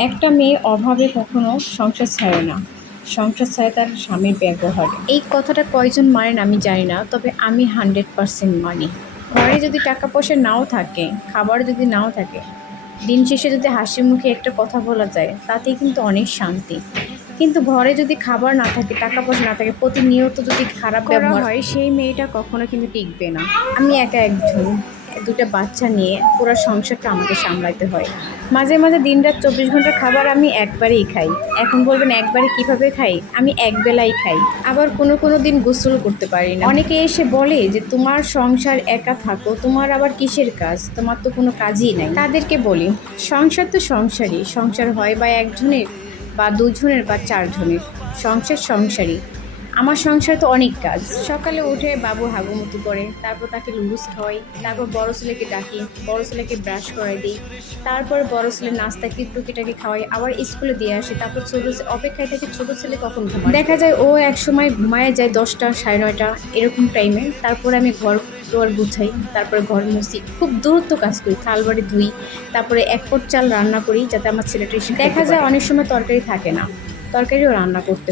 একটা মেয়ে অভাবে কখনো সংসার ছাড়ে না, সংসার ছাড়ে তার স্বামীর ব্যবহার। এই কথাটা কয়জন মানেন আমি জানি না, তবে আমি 100% মানি। ঘরে যদি টাকা পয়সা নাও থাকে, খাবার যদি নাও থাকে, দিন শেষে যদি হাসি মুখে একটা কথা বলা যায়, তাতেই কিন্তু অনেক শান্তি। কিন্তু ঘরে যদি খাবার না থাকে, টাকা পয়সা না থাকে, প্রতিনিয়ত যদি খারাপ ব্যবহার হয়, সেই মেয়েটা কখনো কিন্তু টিকবে না। আমি একা একজন, দুটা বাচ্চা নিয়ে পুরো সংসারটা আমাকে সামলাতে হয়। মাঝে মাঝে দিনরাত 24 ঘন্টার খাবার আমি একবারেই খাই। এখন বলবেন একবারে কিভাবে খাই? আমি একবেলাই খাই। আবার কোনো কোনো দিন গোসল করতে পারি না। অনেকে এসে বলে যে তোমার সংসার একা থাকো, তোমার আবার কিসের কাজ? তোমার তো কোনো কাজই নাই। তাদেরকে বলি, সংসার তো সংসারই। সংসার হয় বা একজনের, বা দুজনের, বা চারজনের। সংসার সংসারই। আমার সংসারে তো অনেক কাজ। সকালে উঠে বাবু হাগুমুতু করে, তারপর তাকে লুজ খাওয়াই, তারপর বড় ছেলেকে ডাকি, বড় ছেলেকে ব্রাশ করাই দিই, তারপর বড় ছেলে নাস্তা কি টুকিটাকি খাওয়াই, আবার স্কুলে দিয়ে আসি, তারপর ছোট অপেক্ষায় থাকে ছোট ছেলে কখন ঘুমায়। দেখা যায় ও এক সময় ঘুমায় যায় 10টা, 9:30 এরকম টাইমে। তারপরে আমি ঘর দুয়ার গুছাই, তারপরে ঘর মুছি, খুব দূরত্ব কাজ করি, থালবাড়ি ধুই, তারপরে এক পট চাল রান্না করি যাতে আমার ছেলেটা এসে দেখা যায় অনেক সময় তরকারি থাকে না, তরকারিও রান্না করতে হয়।